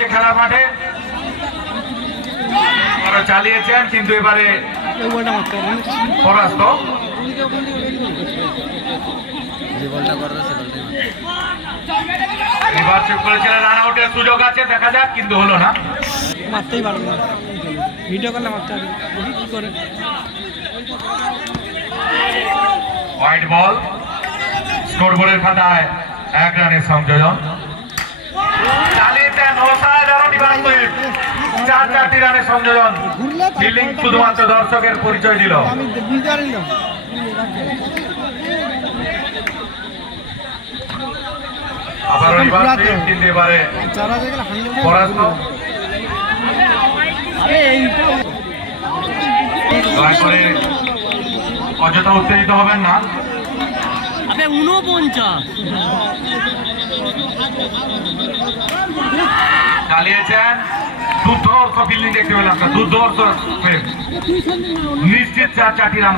হচ্ছে খেলার মাঠে, চালিয়েছেন কিন্তু এবারে পরাস্ত। এবার চেক করেছিলেন, রান আউটের সুযোগ আছে, দেখা যাক, কিন্তু হলো না। মারতেই পারবে না, ভিডিও করলে মারতে হবে। কি করে হোয়াইট বল, স্কোরবোর্ডের খাতায় 1 রানের সংযোজন। চালিয়েছেন ওসাদ আরো 4টি রানের সংযোজন। ফিল্ডিং শুধুমাত্র দর্শকের পরিচয় দিল। আবার কিন্তু এবারে পরাস্ত। দয়া করে অযথা উত্তেজিত হবেন না। 49 চালিয়েছেন, দুর্ধর্ষ ফিল্ডিং দেখতে পেলাম, দুর্ধর্ষ নিশ্চিত 4টি রান।